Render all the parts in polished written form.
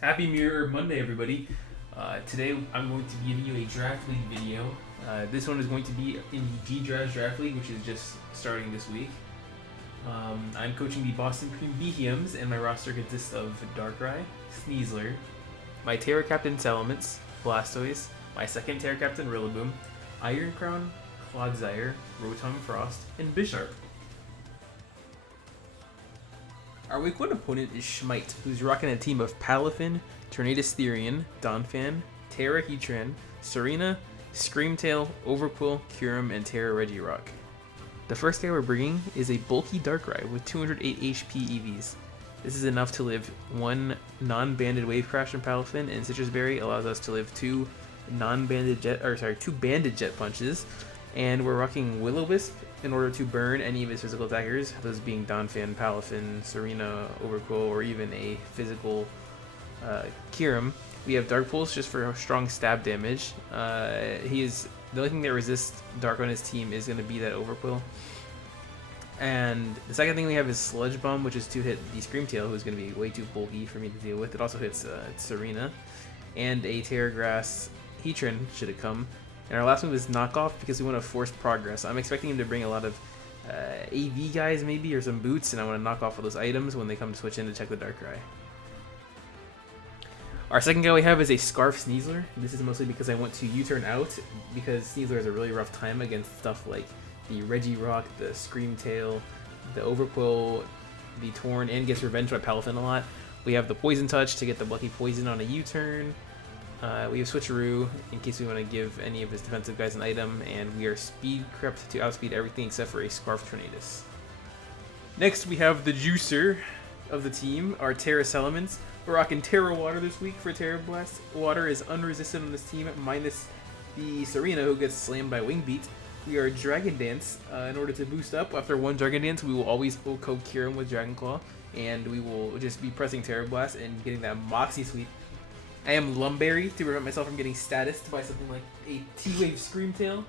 Happy Mirror Monday, everybody. Today I'm going to be giving you a draft league video. This one is going to be in the G-Dras draft league, which is just starting this week. I'm coaching the Boston Cream Behemoths, and my roster consists of Darkrai, Sneasler, my Terra Captain Salamence, Blastoise, my second Terra Captain Rillaboom, Iron Crown, Clodsire, Rotom Frost, and Bisharp. Our week 1 opponent is Schmite, who's rocking a team of Palafin, Tornadus Therian, Donphan, Terra Heatran, Serena, Screamtail, Overqwil, Kyurem, and Terra Regirock. The first guy we're bringing is a bulky Darkrai with 208 HP EVs. This is enough to live 1 non-banded Wave Crash from Palafin, and Citrus Berry allows us to live 2 banded Jet Punches, and we're rocking Will-O-Wisp in order to burn any of his physical attackers, those being Donphan, Palafin, Serena, Overqwil, or even a physical Kyurem. We have Dark Pulse just for strong stab damage. The only thing that resists Dark on his team is going to be that Overqwil. And the second thing we have is Sludge Bomb, which is to hit the Screamtail, who's going to be way too bulky for me to deal with. It also hits Serena. And a Terra Grass Heatran should it come. And our last move is Knockoff because we want to force progress. I'm expecting him to bring a lot of AV guys maybe, or some boots, and I want to knock off all those items when they come to switch in to check the Darkrai. Our second guy we have is a Scarf Sneasler. This is mostly because I want to U-turn out, because Sneasler has a really rough time against stuff like the Regirock, the Screamtail, the Overqwil, the Torn, and gets revenge by Palafin a lot. We have the Poison Touch to get the lucky poison on a U-turn. We have Switcheroo in case we want to give any of his defensive guys an item, and we are Speed Crept to outspeed everything except for a Scarf Tornadus. Next we have the juicer of the team, our Terra Salamence. We're rocking Terra Water this week for Terra Blast. Water is unresisted on this team, minus the Serena, who gets slammed by Wing Beat. We are Dragon Dance. In order to boost up, after one Dragon Dance, we will always OHKO Kyurem with Dragon Claw, and we will just be pressing Terra Blast and getting that Moxie Sweep. I am Lumberry to prevent myself from getting statused by something like a T-Wave Screamtail.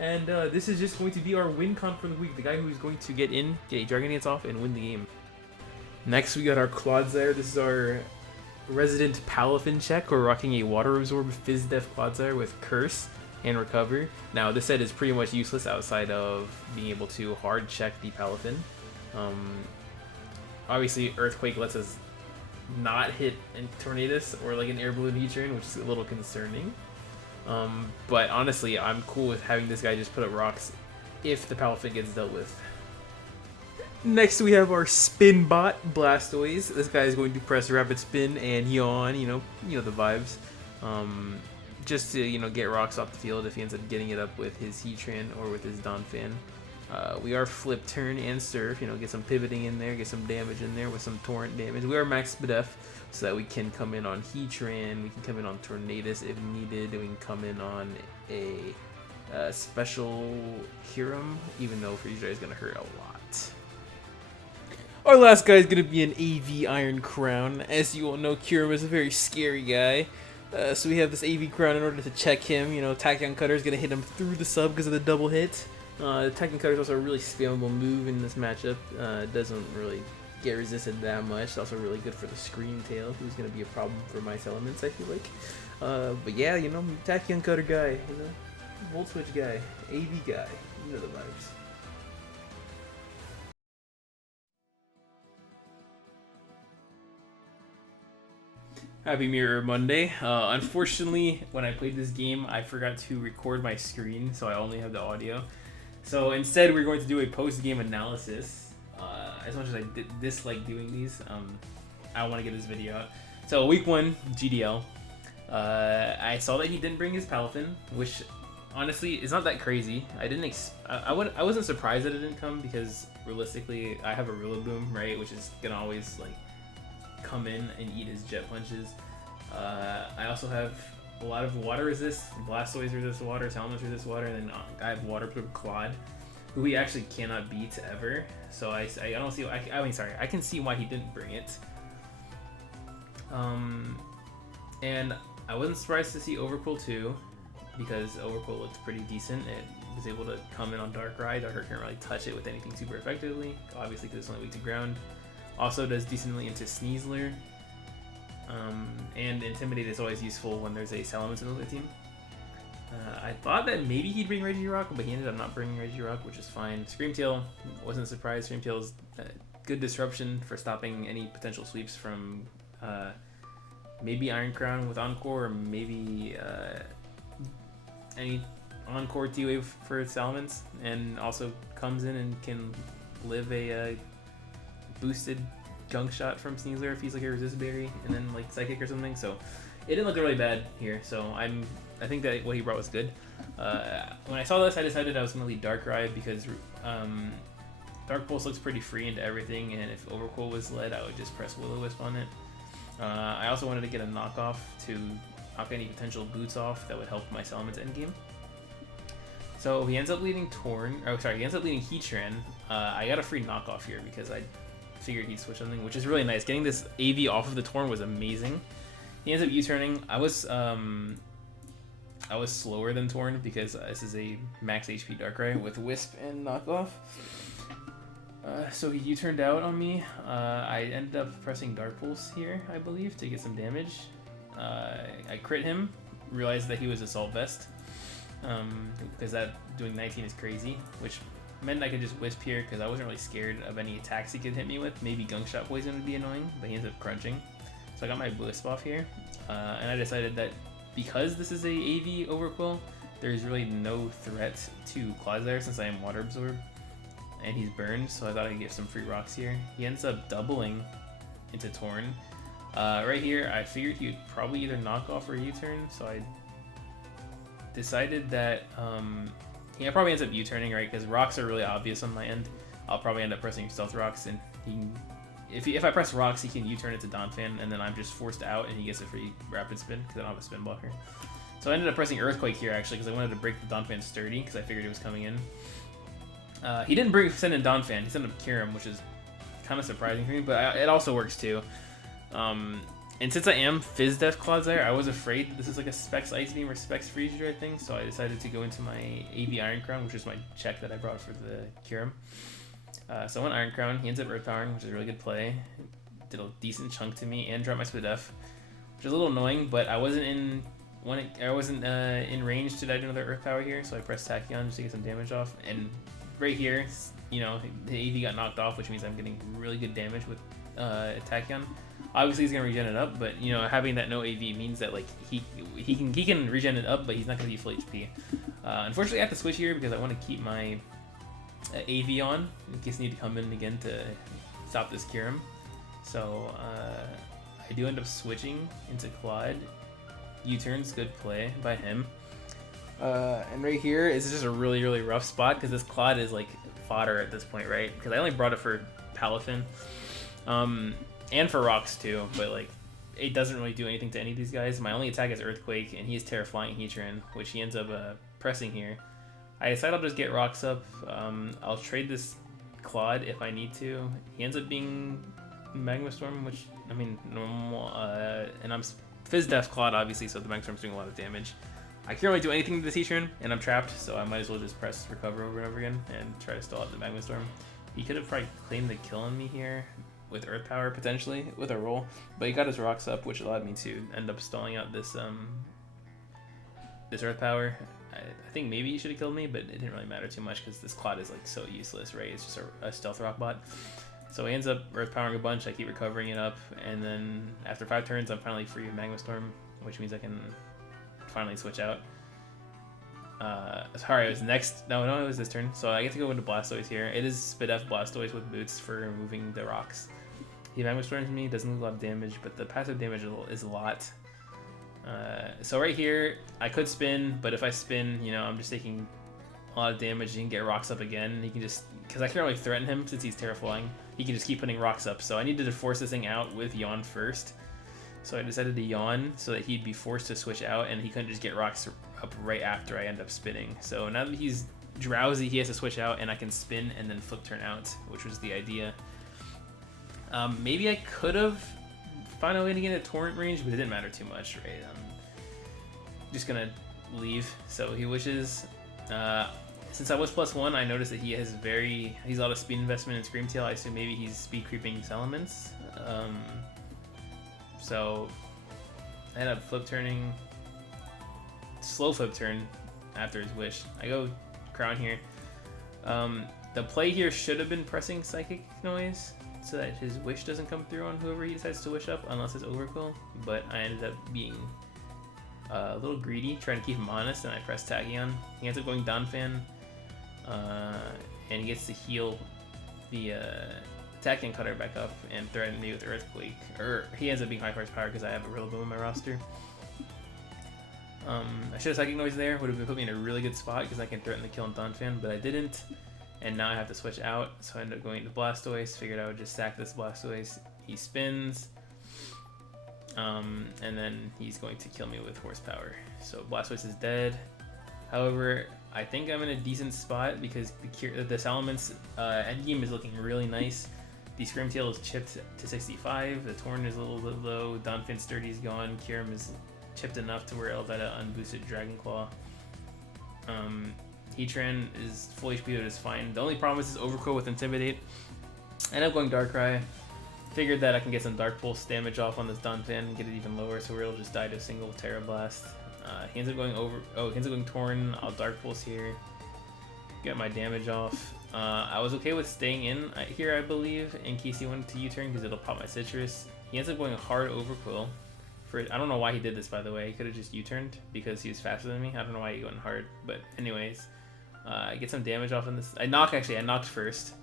And this is just going to be our win con for the week. The guy who is going to get a Dragon Dance off, and win the game. Next we got our Clodsire. This is our resident Palafin check. We're rocking a Water Absorb Fizz Def Clodsire with Curse and Recover. Now this set is pretty much useless outside of being able to hard check the Palafin. Obviously Earthquake lets us not hit a Tornadus or like an Air Balloon Heatran, which is a little concerning. But honestly, I'm cool with having this guy just put up rocks if the Palafin gets dealt with. Next we have our Spin Bot Blastoise. This guy is going to press Rapid Spin and yawn, you know the vibes. Just to get rocks off the field if he ends up getting it up with his Heatran or with his Donphan. We are Flip Turn and Surf, get some pivoting in there, get some damage in there with some Torrent damage. We are Max Spadef, so that we can come in on Heatran, we can come in on Tornadus if needed, and we can come in on a special Kyurem, even though Freeze-Dry is going to hurt a lot. Our last guy is going to be an AV Iron Crown. As you all know, Kyurem is a very scary guy. So we have this AV Crown in order to check him. Tachyon Cutter is going to hit him through the sub because of the double hit. Tachyon Cutter is also a really spammable move in this matchup. It doesn't really get resisted that much. It's also really good for the Screamtail, who's going to be a problem for my Salamence, I feel like. But yeah, Tachyon Cutter guy, Volt Switch guy, AV guy, the vibes. Happy Mirror Monday. Unfortunately, when I played this game, I forgot to record my screen, so I only have the audio. So instead, we're going to do a post-game analysis. As much as I dislike doing these, I want to get this video out. So week 1, GDL. I saw that he didn't bring his Palafin, which honestly is not that crazy. I wasn't surprised that it didn't come because realistically, I have a Rillaboom, right, which is gonna always come in and eat his Jet Punches. I also have a lot of water resist. Blastoise resists water, Salamence resists water, and then I have Waterproof Claude, who he actually cannot beat ever. So I don't see. I can see why he didn't bring it. And I wasn't surprised to see Overqwil too, because Overqwil looked pretty decent. It was able to come in on Darkrai. Darkrai can't really touch it with anything super effectively, obviously because it's only weak to ground. Also does decently into Sneasler. and Intimidate is always useful when there's a Salamence in the team. I thought that maybe he'd bring Regirock, but he ended up not bringing Regirock, which is fine. Screamtail, wasn't surprised. Screamtail's good disruption for stopping any potential sweeps from maybe Iron Crown with Encore, or maybe any Encore T-Wave for Salamence, and also comes in and can live a boosted Gunk Shot from Sneasler if he's like a Resist Berry, and then like Psychic or something. So it didn't look really bad here. So I think that what he brought was good. When I saw this, I decided I was going to lead Darkrai because Dark Pulse looks pretty free into everything, and if Overcoil was led, I would just press Will-O-Wisp on it. I also wanted to get a knockoff to knock any potential boots off that would help my Salamence endgame. So he ends up leading he ends up leading Heatran. I got a free knockoff here because I figured he'd switch something, which is really nice. Getting this AV off of the Torn was amazing. He ends up U-turning. I was slower than Torn because this is a max HP Darkrai with Wisp and knockoff. So he U-turned out on me. I ended up pressing Dark Pulse here, I believe, to get some damage. I crit him, realized that he was Assault Vest, because that doing 19 is crazy, which meant I could just Wisp here because I wasn't really scared of any attacks he could hit me with. Maybe Gunk Shot Poison would be annoying, but he ends up crunching. So I got my Wisp off here, and I decided that because this is a AV Overquill, there's really no threat to Clodsire since I am Water Absorb, and he's burned, so I thought I'd give some free rocks here. He ends up doubling into Torn. Right here, I figured he would probably either knock off or U-turn, so I decided that he probably ends up U-turning, right? Because rocks are really obvious on my end. I'll probably end up pressing Stealth Rocks, and if I press rocks, he can U-turn it to Donphan, and then I'm just forced out, and he gets a free Rapid Spin because I don't have a spin blocker. So I ended up pressing Earthquake here actually because I wanted to break the Donphan sturdy because I figured it was coming in. He didn't send in Donphan, he sent in Kyurem, which is kind of surprising for me, but it also works too. And since I am Fizz Def Clodsire, I was afraid that this is like a Specs Ice Beam or Specs Freeze Dry thing, so I decided to go into my AV Iron Crown, which is my check that I brought for the Kyurem. So I went Iron Crown, he ends up Earth Powering, which is a really good play. Did a decent chunk to me and dropped my Spadef, which is a little annoying, but I wasn't in range to die to another Earth Power here, so I pressed Tachyon just to get some damage off. And right here, you know, the AV got knocked off, which means I'm getting really good damage with Tachyon. Obviously he's gonna regen it up, but you know, having that no AV means that like he can regen it up, but he's not gonna be full HP. Unfortunately, I have to switch here because I want to keep my AV on in case I need to come in again to stop this Kyurem. So I do end up switching into Claude. U-turns, good play by him. And right here is just a really, really rough spot because this Claude is like fodder at this point, right? Because I only brought it for Palafin. And for rocks too, but like it doesn't really do anything to any of these guys. My only attack is Earthquake, and he is Terra Flying Heatran, which he ends up pressing here. I decide I'll just get rocks up. I'll trade this Claude if I need to. He ends up being Magma Storm, which I mean normal, and I'm Fizz Def Claude obviously, so the Magma Storm's doing a lot of damage. I can't really do anything to this Heatran, and I'm trapped, so I might as well just press Recover over and over again and try to stall out the Magma Storm. He could have probably claimed the kill on me here with Earth Power potentially with a roll, but he got his rocks up, which allowed me to end up stalling out this this Earth Power. I think maybe he should have killed me, but it didn't really matter too much because this Claude is like so useless, right? It's just a Stealth Rock bot. So he ends up Earth Powering a bunch. I keep recovering it up, and then after 5 turns, I'm finally free of Magma Storm, which means I can finally switch out. Sorry, it was next. No, it was this turn. So I get to go into Blastoise here. It is Spadef Blastoise with boots for removing the rocks. He Magma Storms me, doesn't do a lot of damage, but the passive damage is a lot. So right here, I could spin, but if I spin, you know, I'm just taking a lot of damage. He can get rocks up again. He can just, because I can't really threaten him since he's Terraflying, he can just keep putting rocks up. So I needed to force this thing out with Yawn first. So I decided to Yawn so that he'd be forced to switch out, and he couldn't just get rocks up right after I end up spinning. So now that he's drowsy, he has to switch out, and I can spin and then flip turn out, which was the idea. Maybe I could have found a way to get a Torrent range, but it didn't matter too much, right? I'm just gonna leave. So he wishes. Since I was +1, I noticed that he's a lot of speed investment in Screamtail. I assume maybe he's speed creeping Salamence. So I end up flip turning, slow flip turn after his wish. I go crown here. The play here should have been pressing Psychic Noise so that his wish doesn't come through on whoever he decides to wish up, unless it's Overquill. But I ended up being a little greedy, trying to keep him honest, and I pressed Tachyon. He ends up going Donphan, and he gets to heal the Tachyon Cutter back up and threaten me with Earthquake. Or he ends up being High Force Power because I have a Rillaboom in my roster. I should have Psychic Noise there, would have put me in a really good spot because I can threaten the kill on Donphan, but I didn't. And now I have to switch out, so I ended up going to Blastoise. Figured I would just stack this Blastoise. He spins, and then he's going to kill me with Horsepower. So Blastoise is dead. However, I think I'm in a decent spot because the Salamence endgame is looking really nice. The Screamtail is chipped to 65. The Torn is a little bit low. Donphan Sturdy is gone. Kyurem is chipped enough to where it'll die to unboosted Dragon Claw. Heatran is full HP, but it's fine. The only problem is this Overquill with Intimidate. I end up going Darkrai. Figured that I can get some Dark Pulse damage off on this Donphan and get it even lower, so it'll just die to a single Terra Blast. He ends up going he ends up going Torn. I'll Dark Pulse here. Get my damage off. I was okay with staying in here, I believe, in case he wanted to U-turn because it'll pop my Citrus. He ends up going hard Overquill. I don't know why he did this, by the way. He could have just U-turned because he was faster than me. I don't know why he went hard, but anyways. I get some damage off on this. I knocked first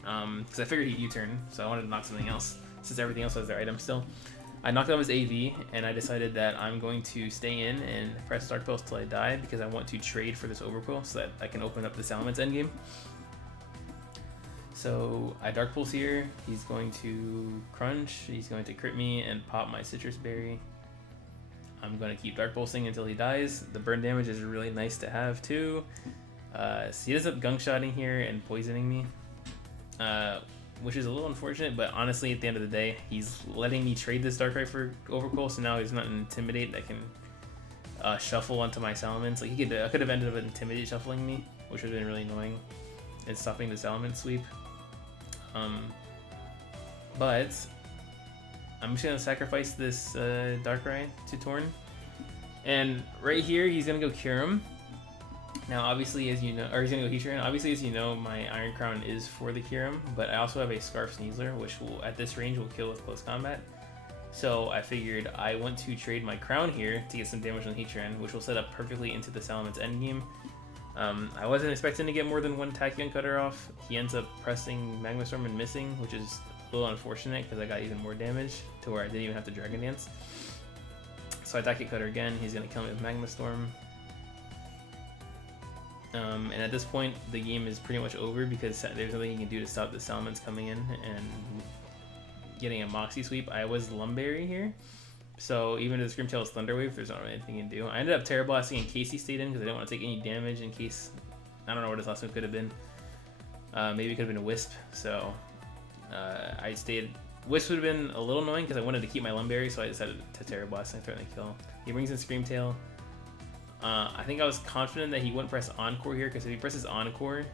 because I figured he'd U-turn, so I wanted to knock something else since everything else has their item still. I knocked off his AV, and I decided that I'm going to stay in and press Dark Pulse till I die because I want to trade for this Overquill so that I can open up the Salamence endgame. So I Dark Pulse here. He's going to Crunch. He's going to crit me and pop my Citrus Berry. I'm going to keep Dark Pulsing until he dies. The burn damage is really nice to have too. So he ends up Gunk-Shotting here and poisoning me, which is a little unfortunate, but honestly at the end of the day he's letting me trade this Darkrai for Overquill, so now he's not an Intimidate that can shuffle onto my Salamence. Like I could have ended up Intimidate shuffling me, which would have been really annoying and stopping the Salamence sweep. But I'm just gonna sacrifice this Darkrai to Torn, and right here he's gonna go Kyurem. Now, obviously, as you know, or he's gonna go Heatran. Obviously, as you know, my Iron Crown is for the Kyurem, but I also have a Scarf Sneasler, which will, at this range, will kill with close combat. So I figured I want to trade my Crown here to get some damage on Heatran, which will set up perfectly into the Salamence endgame. I wasn't expecting to get more than one Tachyon Cutter off. He ends up pressing Magma Storm and missing, which is a little unfortunate because I got even more damage to where I didn't even have to Dragon Dance. So I Tachyon Cutter again. He's gonna kill me with Magma Storm. And at this point, the game is pretty much over because there's nothing you can do to stop the Salamence coming in and getting a Moxie Sweep. I was Lumberry here, so even if the Screamtail is Thunder Wave, there's not really anything you can do. I ended up Terra Blasting in case he stayed in because I didn't want to take any damage in case, I don't know what his last move could have been. Maybe it could have been a Wisp, so I stayed. Wisp would have been a little annoying because I wanted to keep my Lumberry, so I decided to Terra Blast and threaten the kill. He brings in Screamtail. I think I was confident that he wouldn't press Encore here, because if he presses Encore,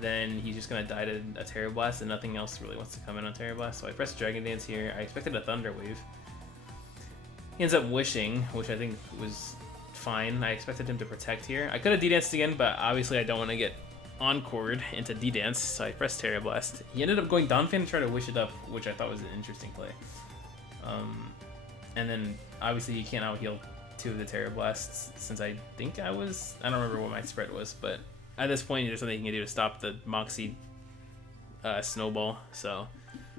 then he's just going to die to a Terra Blast, and nothing else really wants to come in on Terra Blast. So I pressed Dragon Dance here. I expected a Thunder Wave. He ends up Wishing, which I think was fine. I expected him to Protect here. I could have D-Danced again, but obviously I don't want to get Encored into D-Dance, so I pressed Terra Blast. He ended up going Donphan to try to Wish it up, which I thought was an interesting play. And then obviously you can't out-heal two of the Terra Blasts, since I think I don't remember what my spread was, but at this point there's something you can do to stop the Moxie Snowball. So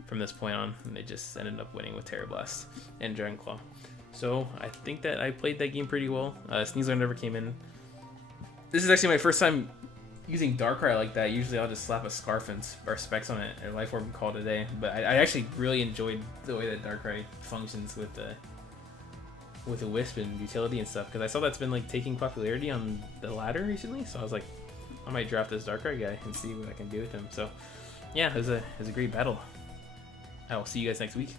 from this point on, they just ended up winning with Terra Blast and Dragon Claw. So I think that I played that game pretty well. Sneasler never came in. This is actually my first time using Darkrai like that. Usually I'll just slap a Scarf or Specs on it and Life Orb and call it a day, but I actually really enjoyed the way that Darkrai functions with the Wisp and utility and stuff, because I saw that's been like taking popularity on the ladder recently, so I was like, I might draft this Darkrai guy and see what I can do with him. So yeah, it was a great battle. I will see you guys next week.